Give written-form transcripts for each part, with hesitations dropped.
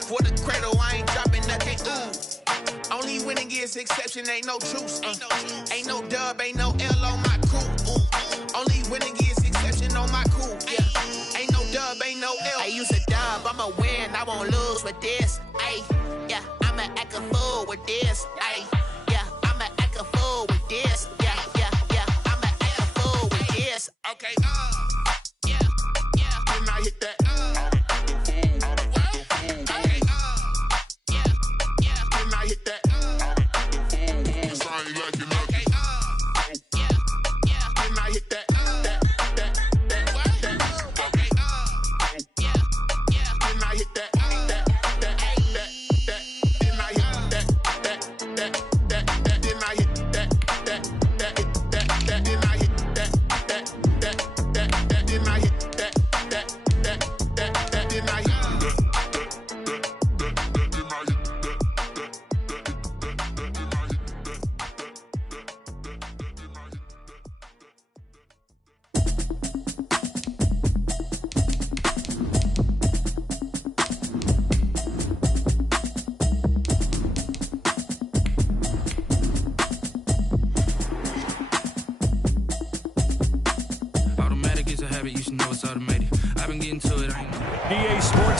For the cradle, I ain't dropping nothing. Ooh. Only winning is exception, ain't no truce. Ain't no dub, ain't no L on my crew. Only winning is exception on my crew. Yeah. Ain't no dub, ain't no L. I use a dub, I'ma win, I won't lose with this. Ay, yeah, I'ma act a fool with this. Ay, yeah, I'ma act a fool with this. Yeah, yeah, yeah, I'ma act a fool with this. Okay, yeah, yeah. Then I hit that.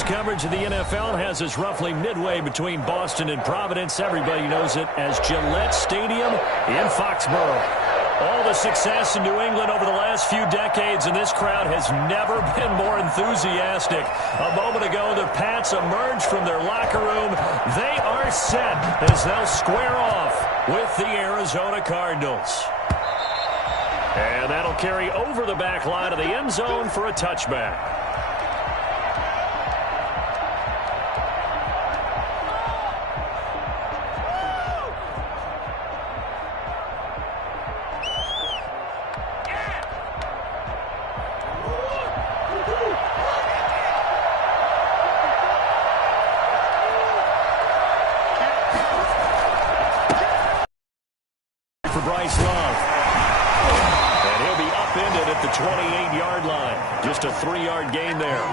Coverage of the NFL has us roughly midway between Boston and Providence. Everybody knows it as Gillette Stadium in Foxborough. All the success in New England over the last few decades, and this crowd has never been more enthusiastic. A moment ago, the Pats emerged from their locker room. They are set as they'll square off with the Arizona Cardinals. And that'll carry over the back line of the end zone for a touchback. Bryce Love. And he'll be upended at the 28-yard line. Just a 3-yard gain there.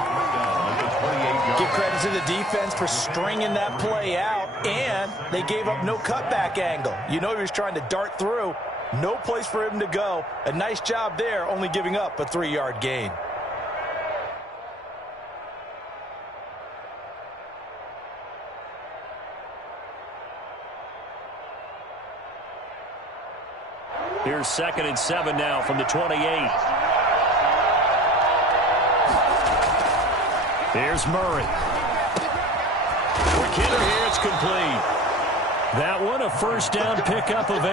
Give credit to the defense for stringing that play out, and they gave up no cutback angle. You know he was trying to dart through. No place for him to go. A nice job there, only giving up a 3-yard gain. Here's 2nd and 7 now from the 28. Here's Murray. For Kittle here, it's complete. That one, a first down pickup of 8.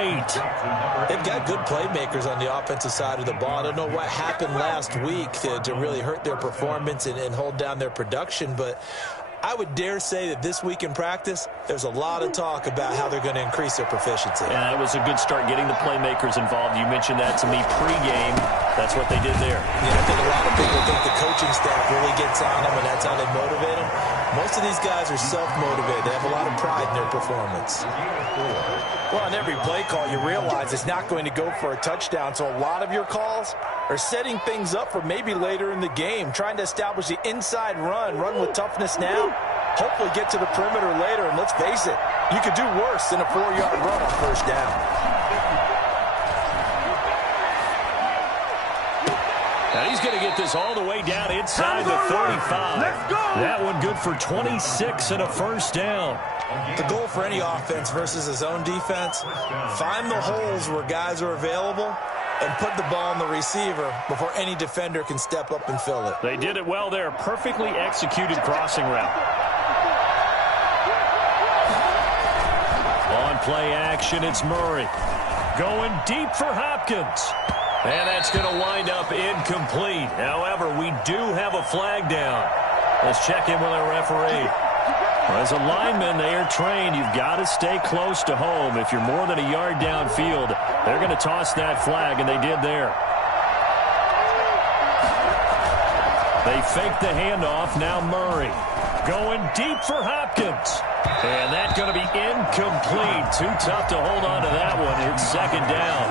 They've got good playmakers on the offensive side of the ball. I don't know what happened last week to really hurt their performance and hold down their production, but I would dare say that this week in practice, there's a lot of talk about how they're going to increase their proficiency. Yeah, it was a good start getting the playmakers involved. You mentioned that to me pregame. That's what they did there. Yeah, I think a lot of people think the coaching staff really gets on them, and that's how they motivate them. Most of these guys are self-motivated. They have a lot of pride in their performance. Well, on every play call, you realize it's not going to go for a touchdown, so a lot of your calls are setting things up for maybe later in the game, trying to establish the inside run with toughness now, hopefully get to the perimeter later, and let's face it, you could do worse than a 4-yard run on first down. Now he's going to get this all the way down inside the 35. Let's go! That one good for 26 and a first down. The goal for any offense versus his own defense, find the holes where guys are available and put the ball on the receiver before any defender can step up and fill it. They did it well there. Perfectly executed crossing route. On play action, it's Murray. Going deep for Hopkins. And that's going to wind up incomplete. However, we do have a flag down. Let's check in with our referee. As a lineman, they are trained. You've got to stay close to home. If you're more than a yard downfield, they're going to toss that flag, and they did there. They fake the handoff. Now Murray going deep for Hopkins. And that's going to be incomplete. Too tough to hold on to that one. It's second down.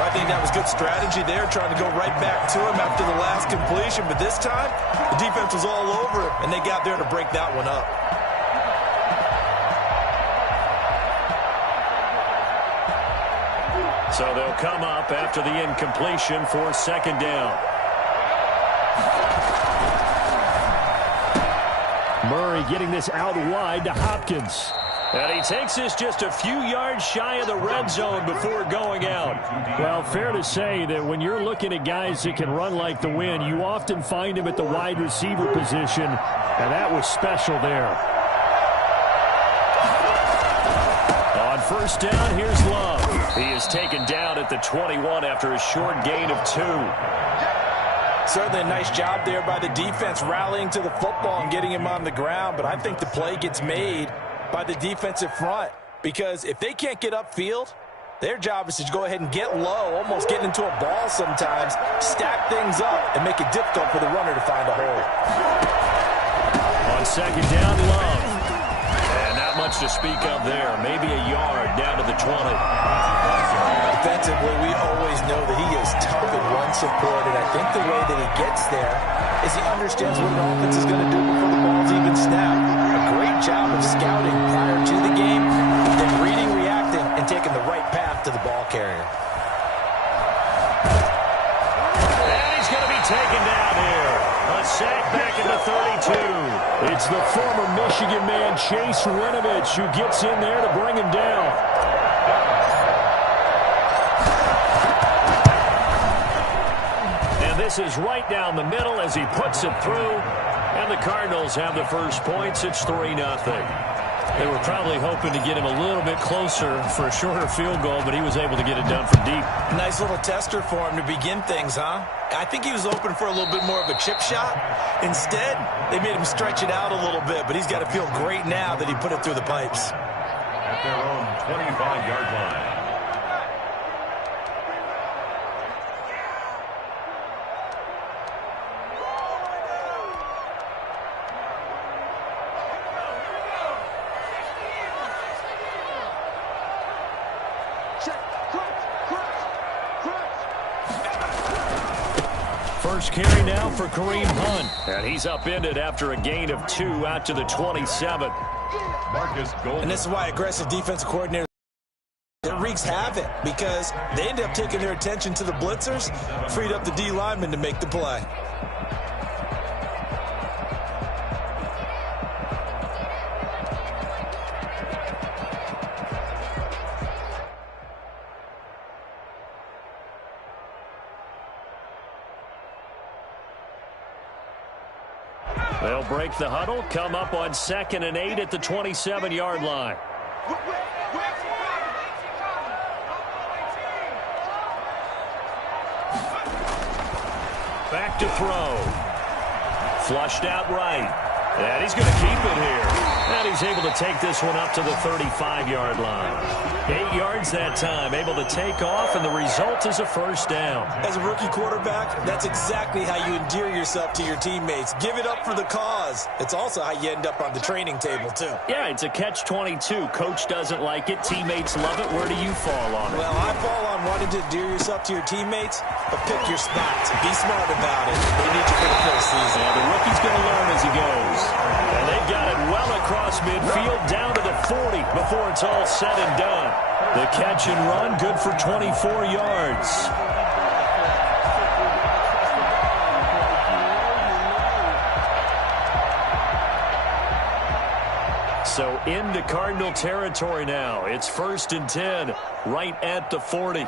I think that was good strategy there, trying to go right back to him after the last completion. But this time, the defense was all over him, and they got there to break that one up. So they'll come up after the incompletion for second down. Murray getting this out wide to Hopkins. And he takes this just a few yards shy of the red zone before going out. Well, fair to say that when you're looking at guys that can run like the wind, you often find him at the wide receiver position, and that was special there. On first down, here's Love. He is taken down at the 21 after a short gain of 2. Certainly a nice job there by the defense rallying to the football and getting him on the ground, but I think the play gets made by the defensive front, because if they can't get upfield, their job is to go ahead and get low, almost get into a ball sometimes, stack things up, and make it difficult for the runner to find a hole. On second down, Love. And not much to speak of there. Maybe a yard down to the 20. Defensively, we always know that he is tough in run support, and I think the way that he gets there is he understands what an offense is going to do before the ball's even snapped. A great job of scouting prior to the game, then reading, reacting, and taking the right path to the ball carrier. And he's going to be taken down here. A sack back at the 32. It's the former Michigan man, Chase Winovich, who gets in there to bring him down. This is right down the middle as he puts it through, and the Cardinals have the first points. It's 3-0. They were probably hoping to get him a little bit closer for a shorter field goal, but he was able to get it done from deep. Nice little tester for him to begin things, huh? I think he was open for a little bit more of a chip shot. Instead, they made him stretch it out a little bit, but he's got to feel great now that he put it through the pipes. At their own 25-yard line. First carry now for Kareem Hunt. And he's upended after a gain of 2 out to the 27. Marcus Golden. And this is why aggressive defensive coordinators, it wreaks havoc, because they end up taking their attention to the blitzers, freed up the D lineman to make the play. They'll break the huddle, come up on 2nd and 8 at the 27-yard line. Back to throw. Flushed out right. And he's going to keep it here. And he's able to take this one up to the 35-yard line. 8 yards that time, able to take off, and the result is a first down. As a rookie quarterback, that's exactly how you endear yourself to your teammates. Give it up for the cause. It's also how you end up on the training table, too. Yeah, it's a catch-22. Coach doesn't like it. Teammates love it. Where do you fall on it? Well, I fall on wanting to endear yourself to your teammates, but pick your spots. Be smart about it. They need you for the full season. Yeah, the rookie's going to learn as he goes. And they've got it well across midfield, down to the 40 before it's all said and done. The catch and run, good for 24 yards. So into Cardinal territory now. It's 1st and 10, right at the 40.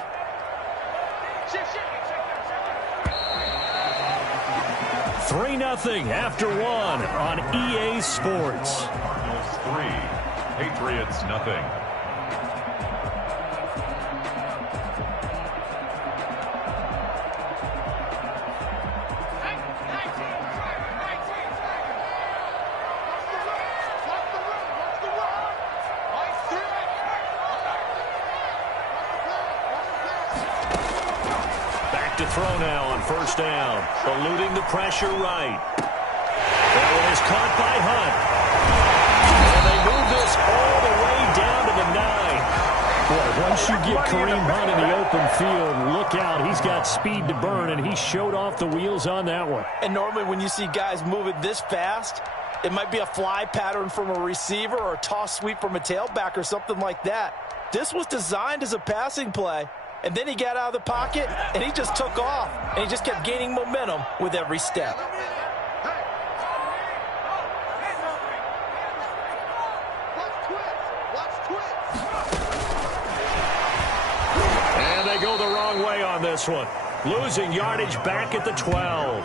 Three 0 after 1 on EA Sports. 3, Patriots 0. To throw now on first down. Eluding the pressure right. That one is caught by Hunt. And they move this all the way down to the 9. Boy, once you get Kareem Hunt in the open field, look out. He's got speed to burn, and he showed off the wheels on that one. And normally when you see guys move it this fast, it might be a fly pattern from a receiver or a toss sweep from a tailback or something like that. This was designed as a passing play. And then he got out of the pocket, and he just took off. And he just kept gaining momentum with every step. And they go the wrong way on this one. Losing yardage back at the 12.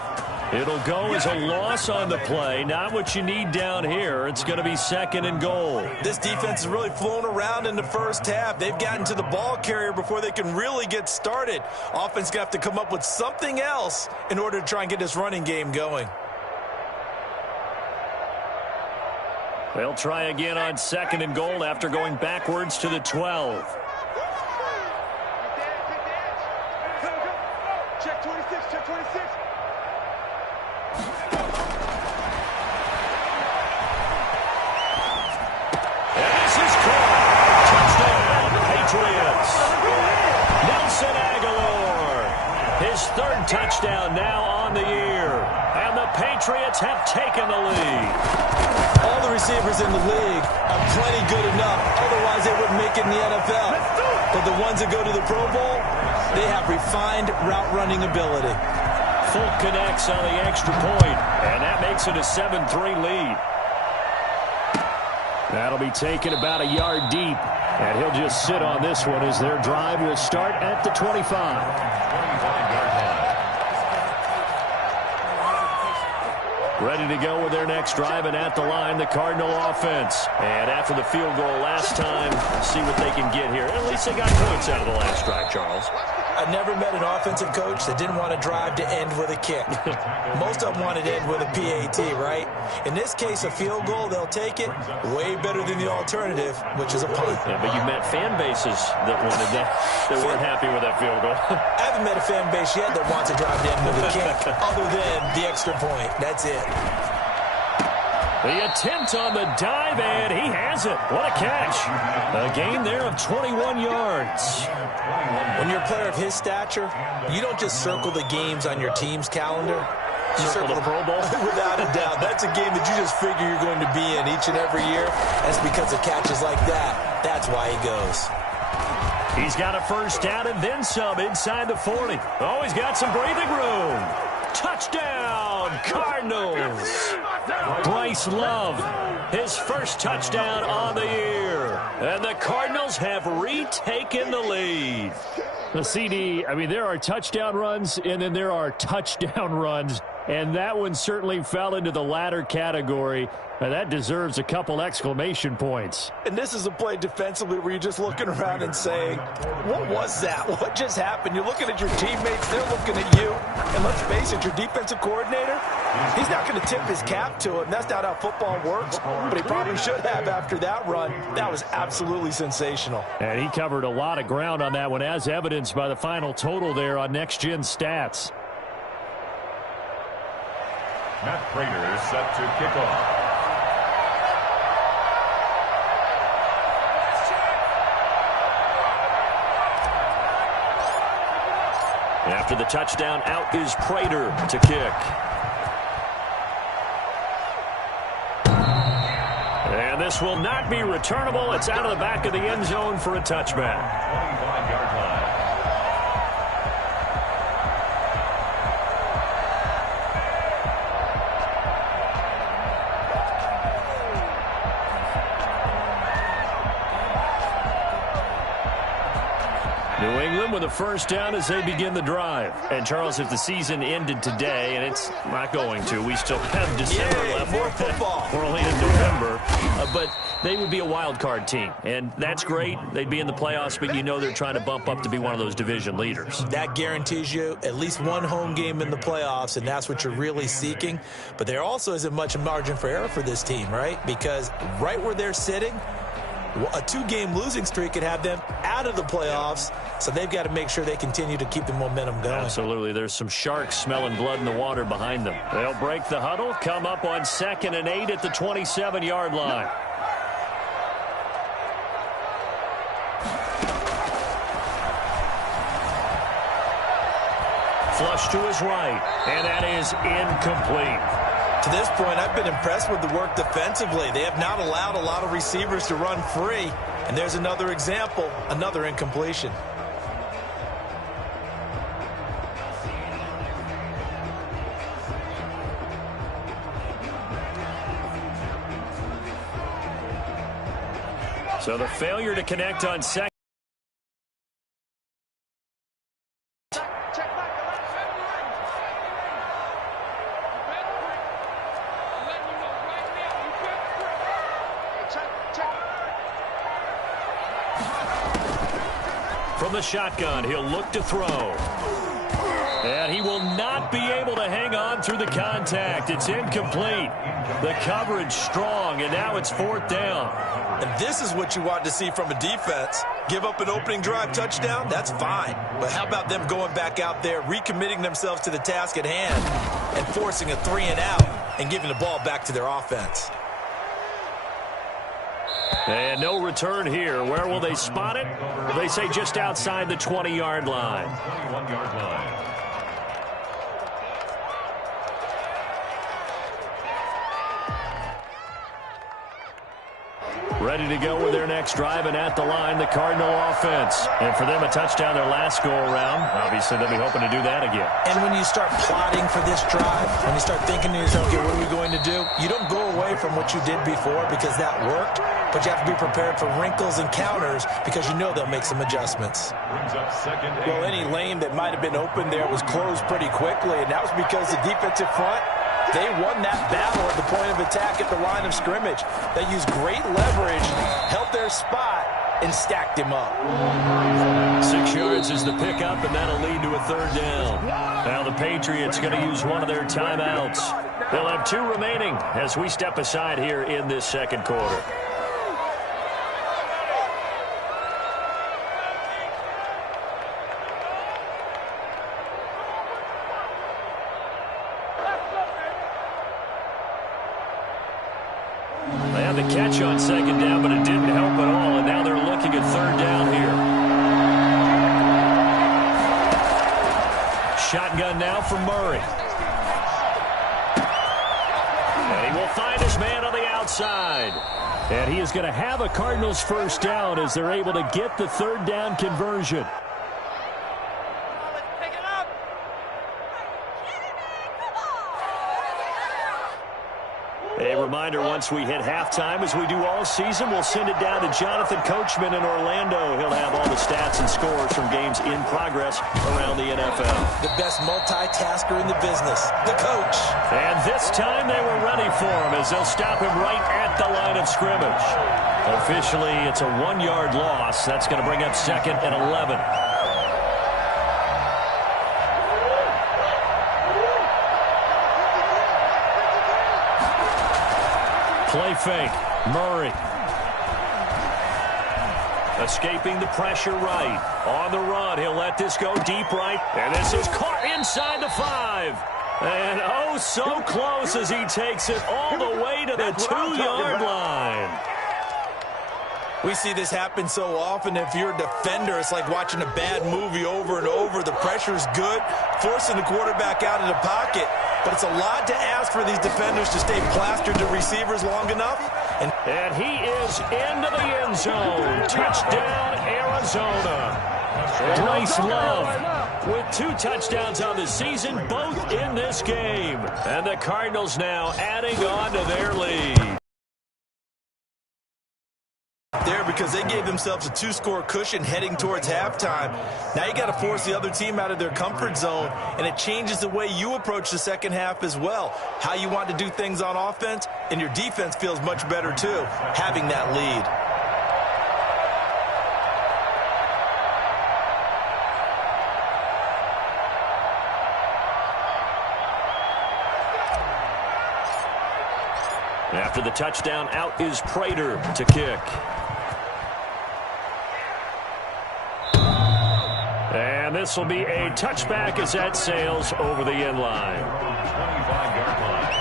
It'll go as a loss on the play. Not what you need down here. It's going to be 2nd and goal. This defense has really flown around in the first half. They've gotten to the ball carrier before they can really get started. Offense got to come up with something else in order to try and get this running game going. They'll try again on 2nd and goal after going backwards to the 12. Check 26, check 26. This is caught. Touchdown, Patriots. Nelson Aguilar. His 3rd touchdown now on the year. And the Patriots have taken the lead. All the receivers in the league are plenty good enough. Otherwise, they wouldn't make it in the NFL. But the ones that go to the Pro Bowl, they have refined route running ability. Fulk connects on the extra point, and that makes it a 7-3 lead. That'll be taken about a yard deep, and he'll just sit on this one as their drive will start at the 25. 25-yard line. Ready to go with their next drive, and at the line, the Cardinal offense. And after the field goal last time, we'll see what they can get here. At least they got points out of the last drive, Charles. I never met an offensive coach that didn't want to drive to end with a kick. Most of them wanted to end with a PAT, right? In this case, a field goal, they'll take it. Way better than the alternative, which is a punt. Yeah, but you met fan bases that wanted that weren't happy with that field goal. I haven't met a fan base yet that wants to drive to end with a kick, other than the extra point. That's it. The attempt on the dive, and he has it. What a catch. A gain there of 21 yards. When you're a player of his stature, you don't just circle the games on your team's calendar. You Circle the Pro Bowl? Without a doubt. That's a game that you just figure you're going to be in each and every year. That's because of catches like that. That's why he goes. He's got a first down and then some inside the 40. Oh, he's got some breathing room. Touchdown, Cardinals. Bryce Love, his first touchdown on the year. And the Cardinals have retaken the lead. The CD, I mean, there are touchdown runs, and then there are touchdown runs. And that one certainly fell into the latter category. And that deserves a couple exclamation points. And this is a play defensively where you're just looking around and saying, what was that? What just happened? You're looking at your teammates. They're looking at you. And let's face it, your defensive coordinator, he's not going to tip his cap to him. That's not how football works. But he probably should have after that run. That was absolutely sensational. And he covered a lot of ground on that one, as evidenced by the final total there on Next Gen Stats. Matt Prater is set to kick off. After the touchdown, out is Prater to kick. And this will not be returnable. It's out of the back of the end zone for a touchback. 25-yard line. New England with a first down as they begin the drive. And, Charles, if the season ended today, and it's not going to, we still have December left. More football. We're only in November. But they would be a wild card team. And that's great. They'd be in the playoffs, but you know they're trying to bump up to be one of those division leaders. That guarantees you at least one home game in the playoffs, and that's what you're really seeking. But there also isn't much margin for error for this team, right? Because right where they're sitting, a two-game losing streak could have them out of the playoffs, so they've got to make sure they continue to keep the momentum going. Absolutely. There's some sharks smelling blood in the water behind them. They'll break the huddle, come up on 2nd and 8 at the 27-yard line. Flush to his right, and that is incomplete. To this point, I've been impressed with the work defensively. They have not allowed a lot of receivers to run free. And there's another example, another incompletion. So the failure to connect on second. From the shotgun, he'll look to throw. And he will not be able to hang on through the contact. It's incomplete. The coverage strong, and now it's 4th down. And this is what you want to see from a defense. Give up an opening drive touchdown, that's fine. But how about them going back out there, recommitting themselves to the task at hand, and forcing a 3-and-out and giving the ball back to their offense. And no return here. Where will they spot it? They say just outside the 20-yard line. 21-yard line. Ready to go with their next drive, and at the line, the Cardinal offense. And for them, a touchdown their last go-around. Obviously, they'll be hoping to do that again. And when you start plotting for this drive, when you start thinking to yourself, okay, what are we going to do? You don't go away from what you did before because that worked, but you have to be prepared for wrinkles and counters because you know they'll make some adjustments. Brings up second. Well, any lane that might have been open there was closed pretty quickly, and that was because the defensive front, they won that battle at the point of attack at the line of scrimmage. They used great leverage, held their spot, and stacked him up. 6 yards is the pickup, and that'll lead to a 3rd down. Now the Patriots going to use one of their timeouts. They'll have 2 remaining as we step aside here in this second quarter. They had the catch on 2nd down, but it didn't help at all, and now they're looking at 3rd down here. Shotgun now from Murray. And he will find his man on the outside. And he is going to have a Cardinals 1st down as they're able to get the 3rd down conversion. A reminder, once we hit halftime, as we do all season, we'll send it down to Jonathan Coachman in Orlando. He'll have all the stats and scores from games in progress around the NFL. The best multitasker in the business, the coach. And this time they were ready for him as they'll stop him right at the line of scrimmage. Officially, it's a 1-yard loss. That's going to bring up 2nd and 11. Play fake. Murray. Escaping the pressure right. On the run, he'll let this go deep right. And this is caught inside the 5. And oh, so close as he takes it all the way to the 2-yard line. We see this happen so often. If you're a defender, it's like watching a bad movie over and over. The pressure's good, forcing the quarterback out of the pocket. But it's a lot to ask for these defenders to stay plastered to receivers long enough. And he is into the end zone. Touchdown, Arizona. Bryce Love with 2 touchdowns on the season, both in this game. And the Cardinals now adding on to their lead. There because they gave themselves a 2-score cushion heading towards halftime. Now you got to force the other team out of their comfort zone, and it changes the way you approach the second half as well. How you want to do things on offense, and your defense feels much better too, having that lead. After the touchdown, out is Prater to kick. And this will be a touchback as that sails over the end line. 25-yard line.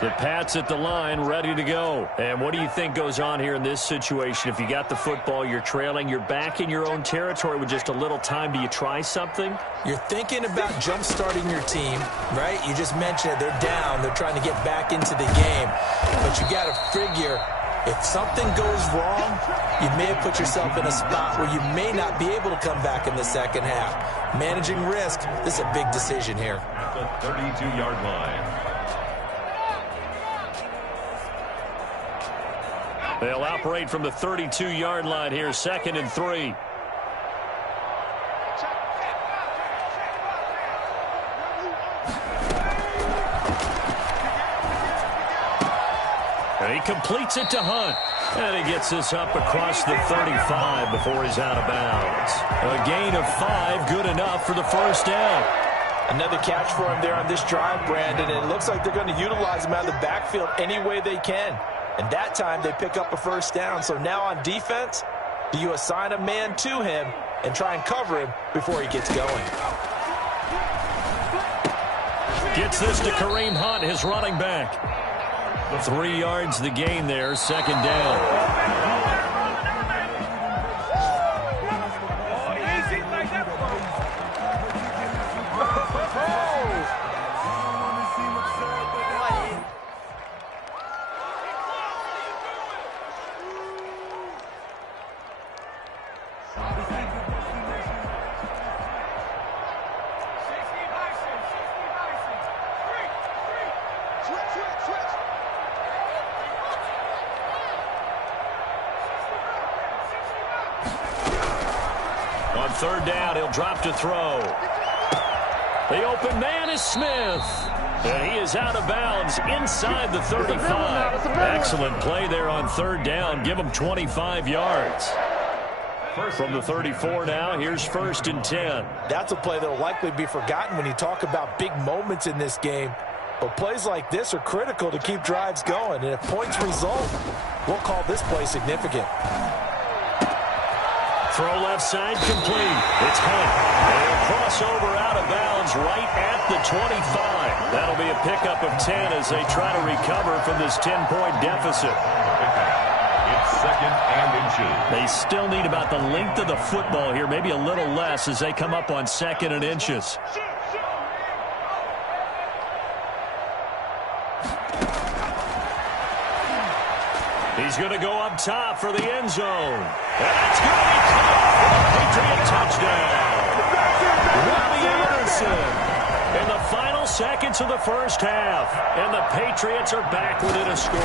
The Pats at the line, ready to go. And what do you think goes on here in this situation? If you got the football, you're trailing, you're back in your own territory with just a little time. Do you try something? You're thinking about jump-starting your team, right? You just mentioned it. They're down. They're trying to get back into the game. But you got to figure, if something goes wrong, you may have put yourself in a spot where you may not be able to come back in the second half. Managing risk, this is a big decision here. At the 32-yard line. They'll operate from the 32-yard line here, 2nd and 3. And he completes it to Hunt. And he gets this up across the 35 before he's out of bounds. A gain of 5, good enough for the first down. Another catch for him there on this drive, Brandon, and it looks like they're going to utilize him out of the backfield any way they can. And that time they pick up a first down. So now on defense, do you assign a man to him and try and cover him before he gets going? Gets this to Kareem Hunt, his running back. 3 yards the gain there, 2nd down. On 3rd down, he'll drop to throw. The open man is Smith. And he is out of bounds inside the 35. Excellent play there on 3rd down. Give him 25 yards. From the 34 now, here's 1st and 10. That's a play that will likely be forgotten when you talk about big moments in this game. But plays like this are critical to keep drives going. And if points result, we'll call this play significant. Throw left side complete. It's Hunt. And he'll cross over out of bounds right at the 25. That'll be a pickup of 10 as they try to recover from this 10-point deficit. It's 2nd and inches. They still need about the length of the football here, maybe a little less as they come up on 2nd and inches. He's going to go up top for the end zone. That's going to be caught for the Patriot touchdown. Robbie Anderson in the final seconds of the first half. And the Patriots are back within a score.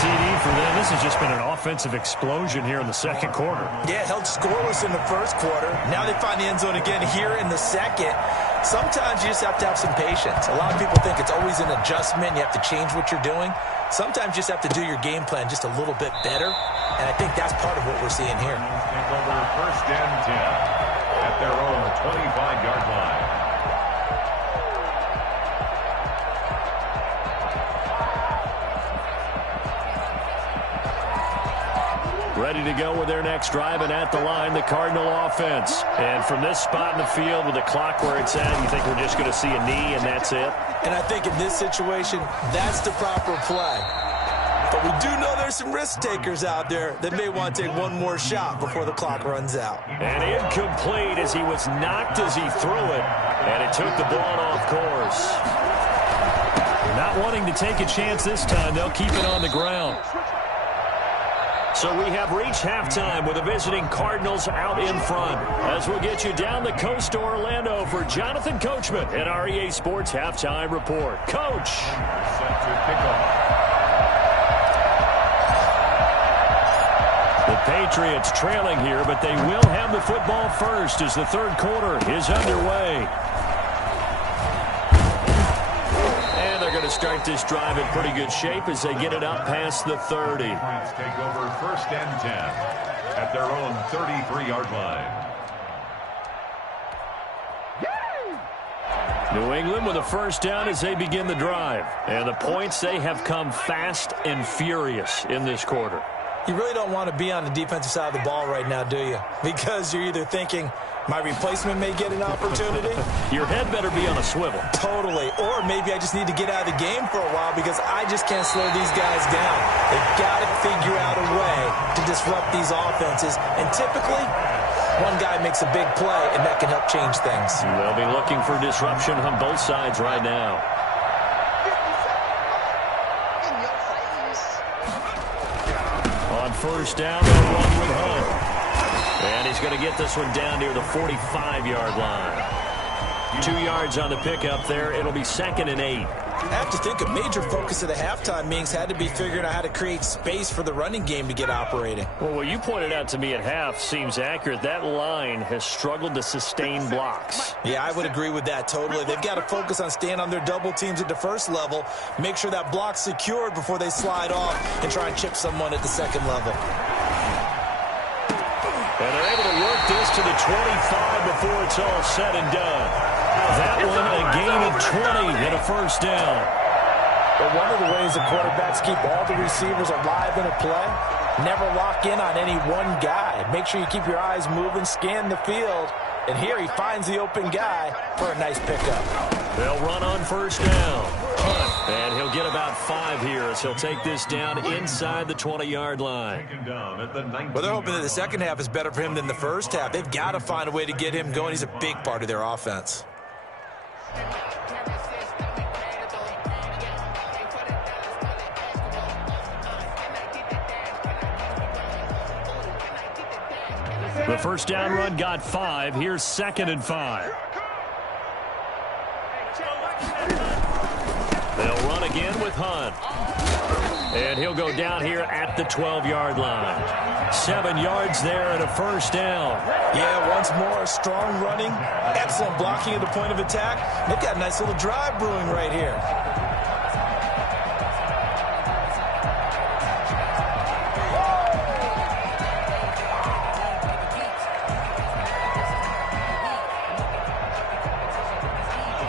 CD for them. This has just been an offensive explosion here in the 2nd quarter. Yeah, held scoreless in the 1st quarter. Now they find the end zone again here in the 2nd. Sometimes you just have to have some patience. A lot of people think it's always an adjustment. You have to change what you're doing. Sometimes you just have to do your game plan just a little bit better. And I think that's part of what we're seeing here. Take over 1st and 10 at their own 25-yard line. Ready to go with their next drive, and at the line, the Cardinal offense. And from this spot in the field with the clock where it's at, you think we're just going to see a knee and that's it? And I think in this situation, that's the proper play. But we do know there's some risk takers out there that may want to take one more shot before the clock runs out. And incomplete as he was knocked as he threw it. And it took the ball off course. Not wanting to take a chance this time, they'll keep it on the ground. So we have reached halftime with the visiting Cardinals out in front. As we'll get you down the coast to Orlando for Jonathan Coachman at our EA Sports Halftime Report. Coach. Set to kick off. The Patriots trailing here, but they will have the football first as the 3rd quarter is underway. And they're going to start this drive in pretty good shape as they get it up past the 30. Patriots take over 1st and 10 at their own 33-yard line. New England with a first down as they begin the drive. And the points, they have come fast and furious in this quarter. You really don't want to be on the defensive side of the ball right now, do you? Because you're either thinking, my replacement may get an opportunity. Your head better be on a swivel. Totally. Or maybe I just need to get out of the game for a while because I just can't slow these guys down. They've got to figure out a way to disrupt these offenses. And typically, one guy makes a big play, and that can help change things. They'll be looking for disruption on both sides right now. On first down, they'll run with Hunt. And he's going to get this one down near the 45-yard line. 2 yards on the pickup there. It'll be 2nd and 8. I have to think a major focus of the halftime meetings had to be figuring out how to create space for the running game to get operating. Well, what you pointed out to me at half seems accurate. That line has struggled to sustain blocks. Yeah, I would agree with that totally. They've got to focus on staying on their double teams at the first level, make sure that block's secured before they slide off and try and chip someone at the second level. And they're able to work this to the 25 before it's all said and done. That one a gain of 20 and a first down. But one of the ways the quarterbacks keep all the receivers alive in a play, never lock in on any one guy. Make sure you keep your eyes moving, scan the field. And here he finds the open guy for a nice pickup. They'll run on first down. And he'll get about 5 here as he'll take this down inside the 20-yard line. Well, they're hoping that the second half is better for him than the first half. They've got to find a way to get him going. He's a big part of their offense. The first down run got 5. Here's 2nd and 5. They'll run again with Hunt. And he'll go down here at the 12-yard line. 7 yards there and a first down. Yeah, once more, strong running, excellent blocking at the point of attack. They've got a nice little drive brewing right here.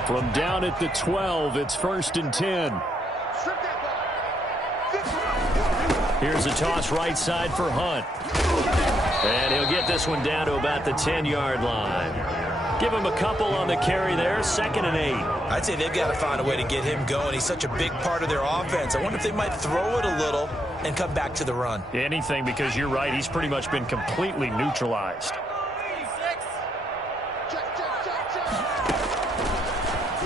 From down at the 12, it's 1st and 10. Here's a toss right side for Hunt. And he'll get this one down to about the 10-yard line. Give him a couple on the carry there, 2nd and 8. I'd say they've got to find a way to get him going. He's such a big part of their offense. I wonder if they might throw it a little and come back to the run. Anything, because you're right, he's pretty much been completely neutralized.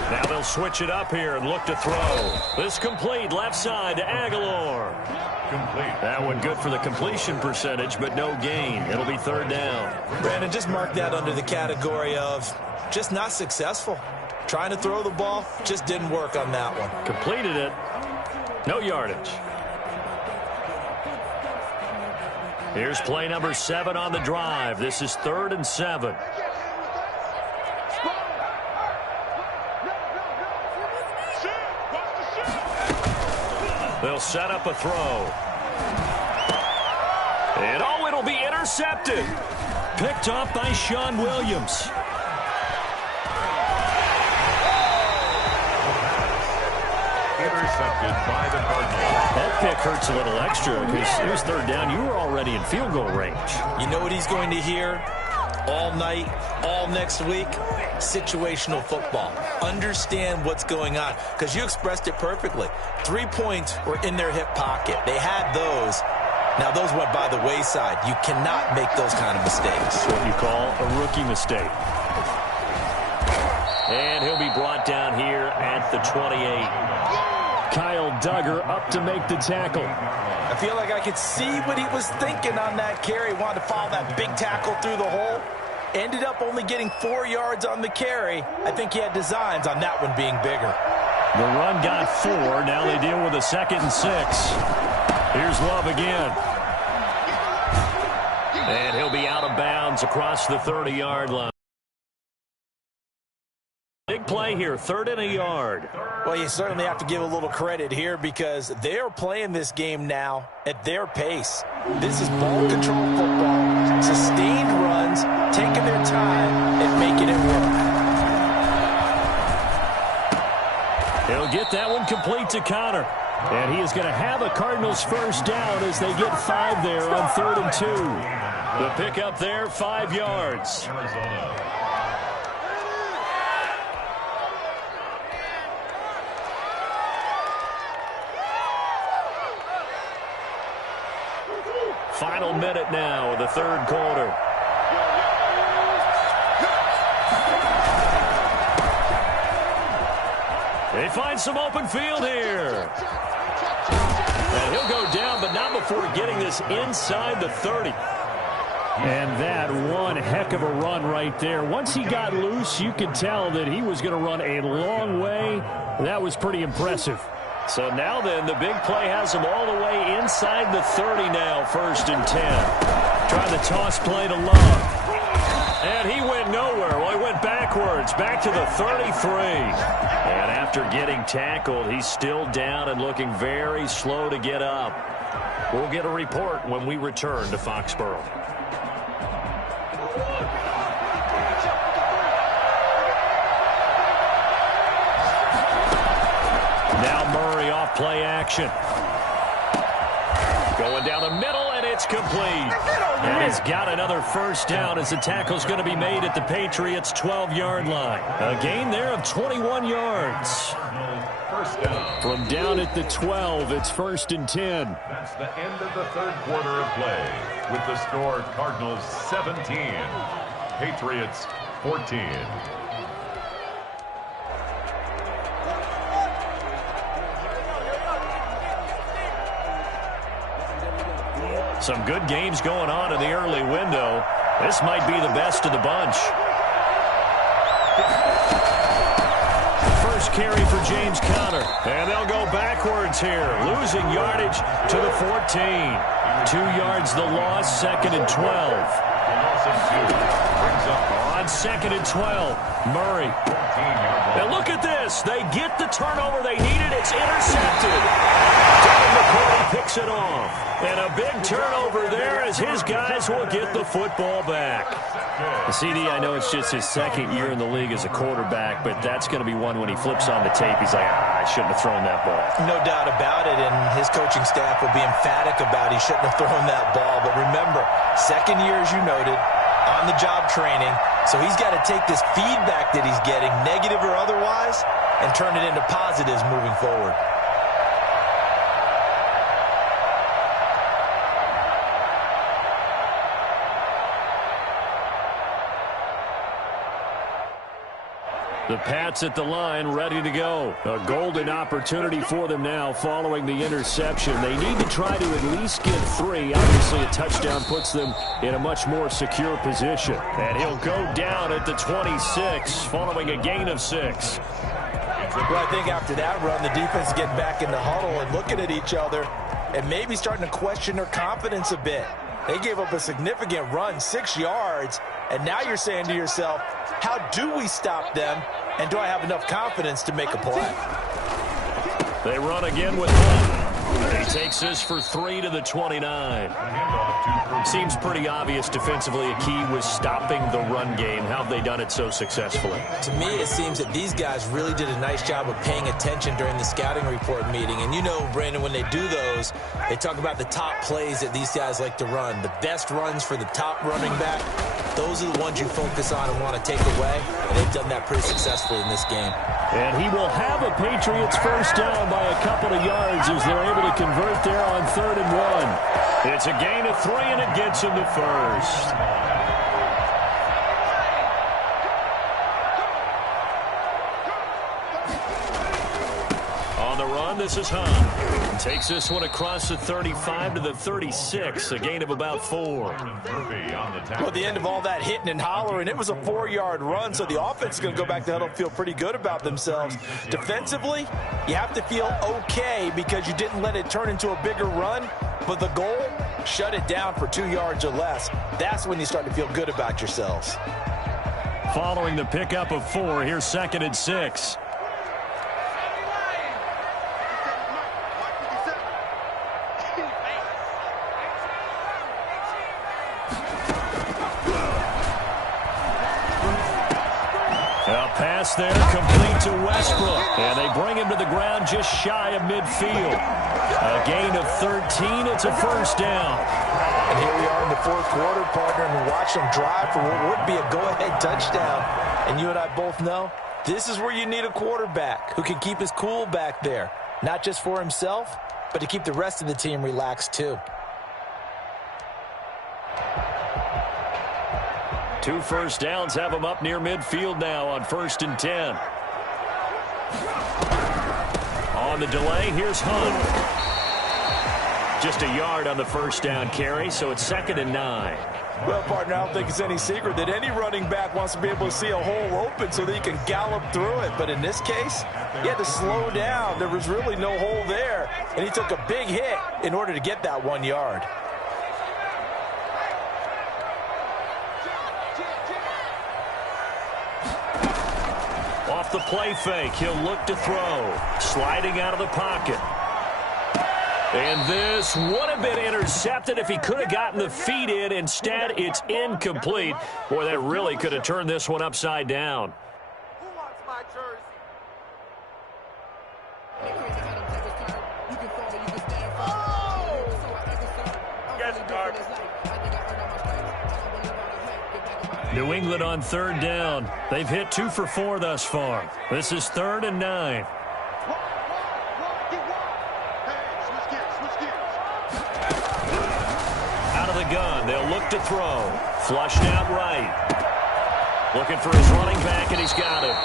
Now they'll switch it up here and look to throw. This complete left side to Aguilar. Complete. That one good for the completion percentage, but no gain. It'll be 3rd down. Brandon, just mark that under the category of just not successful. Trying to throw the ball, just didn't work on that one. Completed it. No yardage. Here's play number 7 on the drive. This is 3rd and 7. They'll set up a throw. And oh, it'll be intercepted. Picked off by Sean Williams. Intercepted by the Cardinals. That pick hurts a little extra because it was 3rd down. You were already in field goal range. You know what he's going to hear all night, all next week? Situational football. Understand what's going on, because you expressed it perfectly. 3 points were in their hip pocket. They had those. Now, those went by the wayside. You cannot make those kind of mistakes. What you call a rookie mistake. And he'll be brought down here at the 28. Kyle Duggar up to make the tackle. I feel like I could see what he was thinking on that carry. Wanted to follow that big tackle through the hole. Ended up only getting 4 yards on the carry. I think he had designs on that one being bigger. The run got 4. Now they deal with a 2nd and 6. Here's Love again. And he'll be out of bounds across the 30-yard line. Big play here, 3rd and a yard. Well, you certainly have to give a little credit here because they're playing this game now at their pace. This is ball control football, sustained runs, taking their time and making it work. He'll get that one complete to Connor. And he is going to have a Cardinals first down as they get 5 there on 3rd and 2. The pickup there, 5 yards. Arizona. Final minute now of the 3rd quarter. They find some open field here. And he'll go down, but not before getting this inside the 30. And that one heck of a run right there. Once he got loose, you could tell that he was going to run a long way. That was pretty impressive. So now then, the big play has him all the way inside the 30 now, 1st and 10. Trying the toss play to Love. And he went nowhere. Well, he went backwards, back to the 33. And after getting tackled, he's still down and looking very slow to get up. We'll get a report when we return to Foxborough. Now Murray off play action. Going down the middle, and it's complete. And he's got another first down as the tackle's going to be made at the Patriots' 12-yard line. A gain there of 21 yards. First down. From down at the 12, it's 1st and 10. That's the end of the 3rd quarter of play with the score Cardinals 17, Patriots 14. Some good games going on in the early window. This might be the best of the bunch. First carry for James Conner. And they'll go backwards here. Losing yardage to the 14. 2 yards the loss, 2nd and 12. On 2nd and 12, Murray. And look at this. They get the turnover they needed. It's intercepted. Devin McCourty picks it off. And a big turnover there as his guys will get the football back. CD, I know it's just his 2nd year in the league as a quarterback, but that's going to be one when he flips on the tape. He's like, I shouldn't have thrown that ball. No doubt about it, and his coaching staff will be emphatic about he shouldn't have thrown that ball. But remember, 2nd year, as you noted, on-the-job training, so he's got to take this feedback that he's getting, negative or otherwise, and turn it into positives moving forward. The Pats at the line, ready to go. A golden opportunity for them now following the interception. They need to try to at least get 3. Obviously, a touchdown puts them in a much more secure position. And he'll go down at the 26 following a gain of 6. Well, I think after that run, the defense is getting back in the huddle and looking at each other and maybe starting to question their confidence a bit. They gave up a significant run, 6 yards, and now you're saying to yourself, how do we stop them, and do I have enough confidence to make a play? They run again with Hunt. He takes this for 3 to the 29. Seems pretty obvious defensively a key was stopping the run game. How have they done it so successfully? To me, it seems that these guys really did a nice job of paying attention during the scouting report meeting. And you know, Brandon, when they do those, they talk about the top plays that these guys like to run. The best runs for the top running back, those are the ones you focus on and want to take away. And they've done that pretty successfully in this game. And he will have a Patriots first down by a couple of yards as they're able to convert there on 3rd and 1. It's a gain of 3, and it gets him the first. On the run, this is Hunt. Takes this one across the 35 to the 36, a gain of about 4. Well, at the end of all that hitting and hollering, it was a 4-yard run, so the offense is going to go back to huddle and feel pretty good about themselves. Defensively, you have to feel okay because you didn't let it turn into a bigger run, but the goal, shut it down for 2 yards or less. That's when you start to feel good about yourselves. Following the pickup of 4, here's 2nd and 6. pass there, complete to Westbrook. And they bring him to the ground just shy of midfield. A gain of 13. It's a first down. And here we are in the fourth quarter, partner, and watch them drive for what would be a go-ahead touchdown. And you and I both know this is where you need a quarterback who can keep his cool back there. Not just for himself, but to keep the rest of the team relaxed too. 2 first downs have him up near midfield now on 1st and 10. On the delay, here's Hunt. Just a yard on the first down carry, so it's 2nd and 9. Well, partner, I don't think it's any secret that any running back wants to be able to see a hole open so that he can gallop through it. But in this case, he had to slow down. There was really no hole there, and he took a big hit in order to get that 1 yard. Off the play fake, he'll look to throw. Sliding out of the pocket. And this would have been intercepted if he could have gotten the feet in. Instead, it's incomplete. Boy, that really could have turned this one upside down. Who wants my jersey? New England on 3rd down. They've hit 2 for 4 thus far. This is 3rd and 9. Out of the gun, they'll look to throw. Flushed out right. Looking for his running back, and he's got it.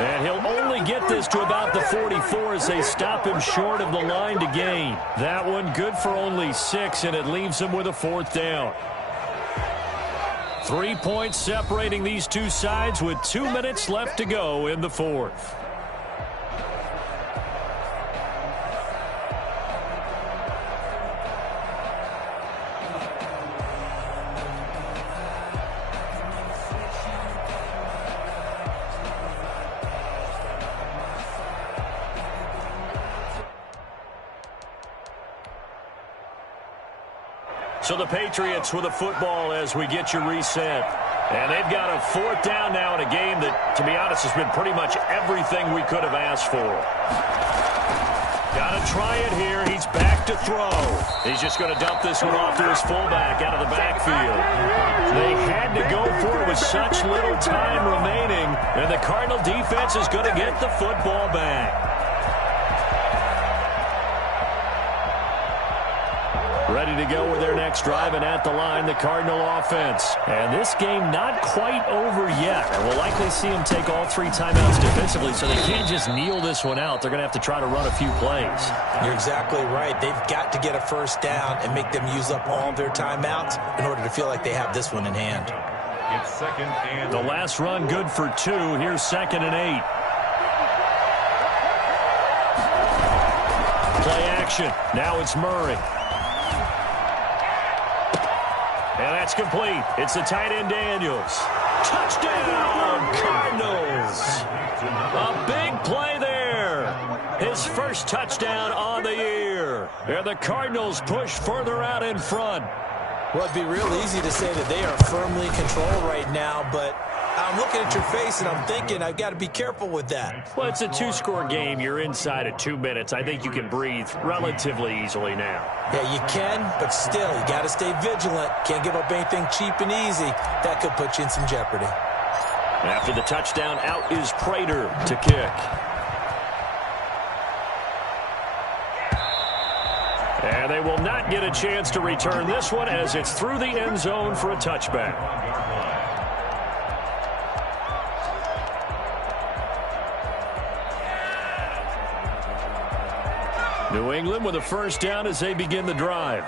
And he'll only get this to about the 44 as they stop him short of the line to gain. That one good for only 6, and it leaves him with a 4th down. 3 points separating these two sides with 2 minutes left to go in the 4th. So the Patriots with a football as we get you reset. And they've got a 4th down now in a game that, to be honest, has been pretty much everything we could have asked for. Got to try it here. He's back to throw. He's just going to dump this one off to his fullback out of the backfield. They had to go for it with such little time remaining, and the Cardinal defense is going to get the football back. Ready to go with their next drive, and at the line, the Cardinal offense. And this game not quite over yet. And we'll likely see them take all 3 timeouts defensively, so they can't just kneel this one out. They're going to have to try to run a few plays. You're exactly right. They've got to get a first down and make them use up all of their timeouts in order to feel like they have this one in hand. It's 2nd and... The last run good for 2. Here's 2nd and 8. Play action. Now it's Murray. And that's complete. It's the tight end Daniels. Touchdown, Cardinals. A big play there. His first touchdown on the year. And the Cardinals push further out in front. Well, it'd be real easy to say that they are firmly in control right now, but I'm looking at your face and I'm thinking I've got to be careful with that. Well, it's a 2-score game. You're inside of 2 minutes. I think you can breathe relatively easily now. Yeah, you can, but still, you got to stay vigilant. Can't give up anything cheap and easy. That could put you in some jeopardy. After the touchdown, out is Prater to kick. And they will not get a chance to return this one as it's through the end zone for a touchback. New England with a first down as they begin the drive.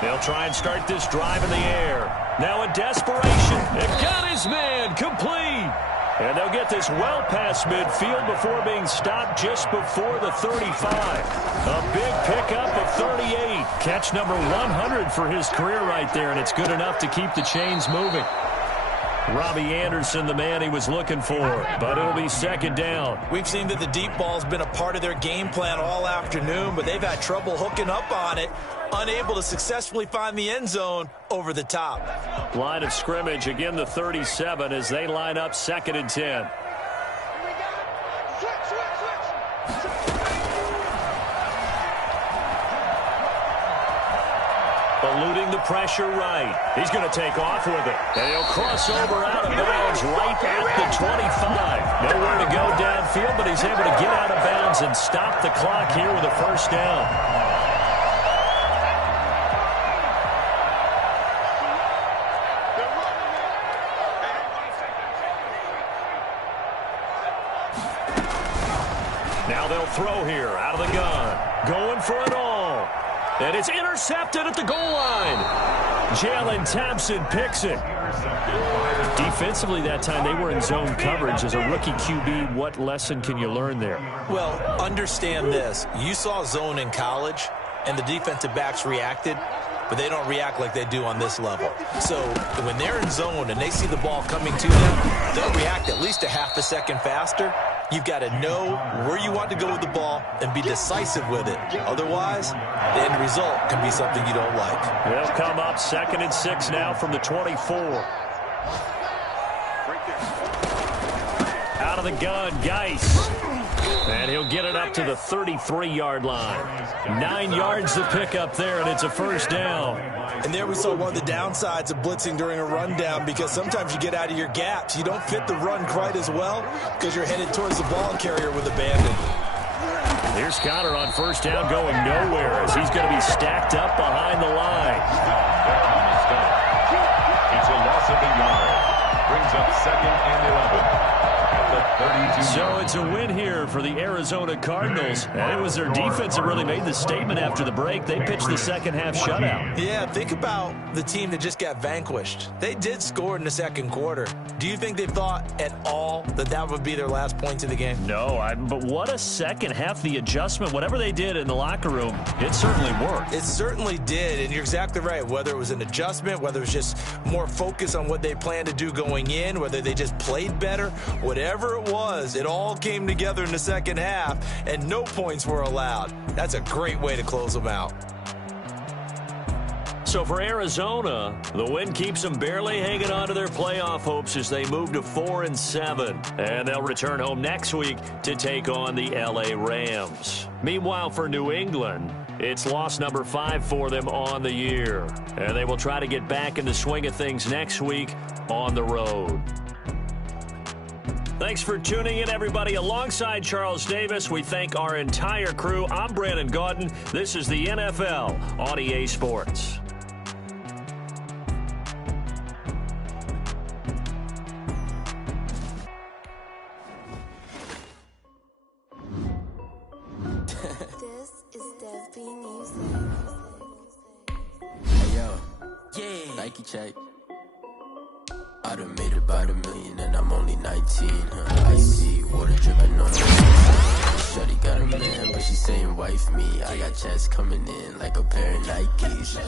They'll try and start this drive in the air. Now in desperation, and got his man complete. And they'll get this well past midfield before being stopped just before the 35. A big pickup of 38. Catch number 100 for his career right there, and it's good enough to keep the chains moving. Robbie Anderson, the man he was looking for, but it'll be second down. We've seen that the deep ball's been a part of their game plan all afternoon, but they've had trouble hooking up on it, unable to successfully find the end zone over the top. Line of scrimmage, again the 37 as they line up 2nd and 10. Eluding the pressure right. He's going to take off with it. And he'll cross over out of bounds right at the 25. Nowhere to go downfield, but he's able to get out of bounds and stop the clock here with a first down. Now they'll throw here out of the gun. Going for it all. And it's intercepted at the goal line. Jalen Thompson picks it. Defensively that time, they were in zone coverage. As a rookie QB, what lesson can you learn there? Well, understand this. You saw zone in college, and the defensive backs reacted, but they don't react like they do on this level. So when they're in zone and they see the ball coming to them, they'll react at least a half a second faster. You've got to know where you want to go with the ball and be decisive with it. Otherwise, the end result can be something you don't like. They'll come up 2nd and 6 now from the 24. Out of the gun, Geis. And he'll get it up to the 33-yard line. 9 yards to pick up there, and it's a first down. And there we saw one of the downsides of blitzing during a rundown, because sometimes you get out of your gaps. You don't fit the run quite as well because you're headed towards the ball carrier with abandon. Here's Conner on first down going nowhere as he's going to be stacked up behind the line. It's a loss of a yard. Brings up 2nd and 11. So it's a win here for the Arizona Cardinals, and it was their defense that really made the statement after the break. They pitched the second half shutout. Yeah, think about the team that just got vanquished. They did score in the second quarter. Do you think they thought at all that that would be their last points of the game? No, but what a second half. The adjustment, whatever they did in the locker room, it certainly worked. It certainly did, and you're exactly right. Whether it was an adjustment, whether it was just more focus on what they planned to do going in, whether they just played better, whatever it was, it all came together in the second half, and no points were allowed. That's a great way to close them out. So for Arizona, the win keeps them barely hanging on to their playoff hopes as they move to 4-7. And they'll return home next week to take on the LA Rams. Meanwhile, for New England, it's loss number 5 for them on the year. And they will try to get back in the swing of things next week on the road. Thanks for tuning in, everybody. Alongside Charles Davis, we thank our entire crew. I'm Brandon Gaudin. This is the NFL on EA Sports. This is Dev B Music. Hey yo, yeah, Nike check. I done made about $1 million and I'm only 19. Icy water dripping on her. Shorty got a man, but she saying wife me. I got checks coming in like a pair of Nikes.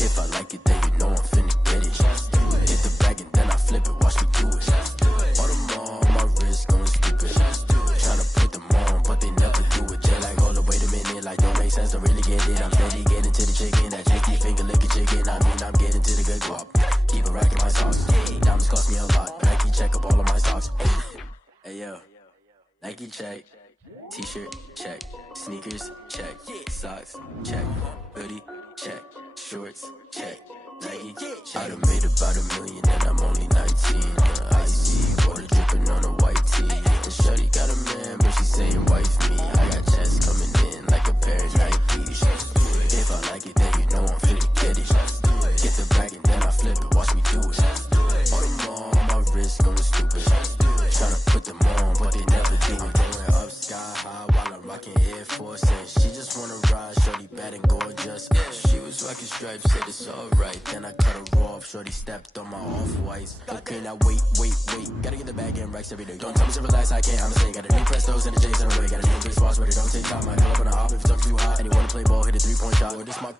If I like it, then you know I'm finna get it. Hit the bag and then I flip it, watch me do it. All them on my wrist going stupid. Tryna put them on, but they never do it. Just like, hold up, wait a minute, like don't make sense, don't really get it. I'm steady getting to the chicken, that tricky finger licking chicken. I mean, I'm getting to the good guap. Keep a rack in my socks. Diamonds cost me a lot. Nike check up all of my stocks. Hey yo, Nike check. T-shirt check. Sneakers check. Socks check. Hoodie check. Shorts check. Nike check. I done made about $1 million and I'm only 19. Icy water dripping on a white tee. The shorty got a man, but she saying wife me. I got checks coming in like a pair of Nikes. If I like it, then you know I'm finna get it. Get the bag and then I flip it, watch me do it. All them on my wrist going stupid. Tryna put them on, but they never do it. Going up sky high while I'm rocking Air Force. And she just wanna ride, shorty bad and gorgeous. She was rocking stripes, said it's alright. Then I cut her off, shorty stepped on my off-whites. Okay, now wait. Gotta get the bag and racks every day. Don't tell me to relax, I can't, I'ma say. Got a new Prestos and the J's in the way. Got a new big spots, but it don't take time. I pull up on the hop if it talks too hot. And you wanna play ball, hit a 3-point shot. Or this my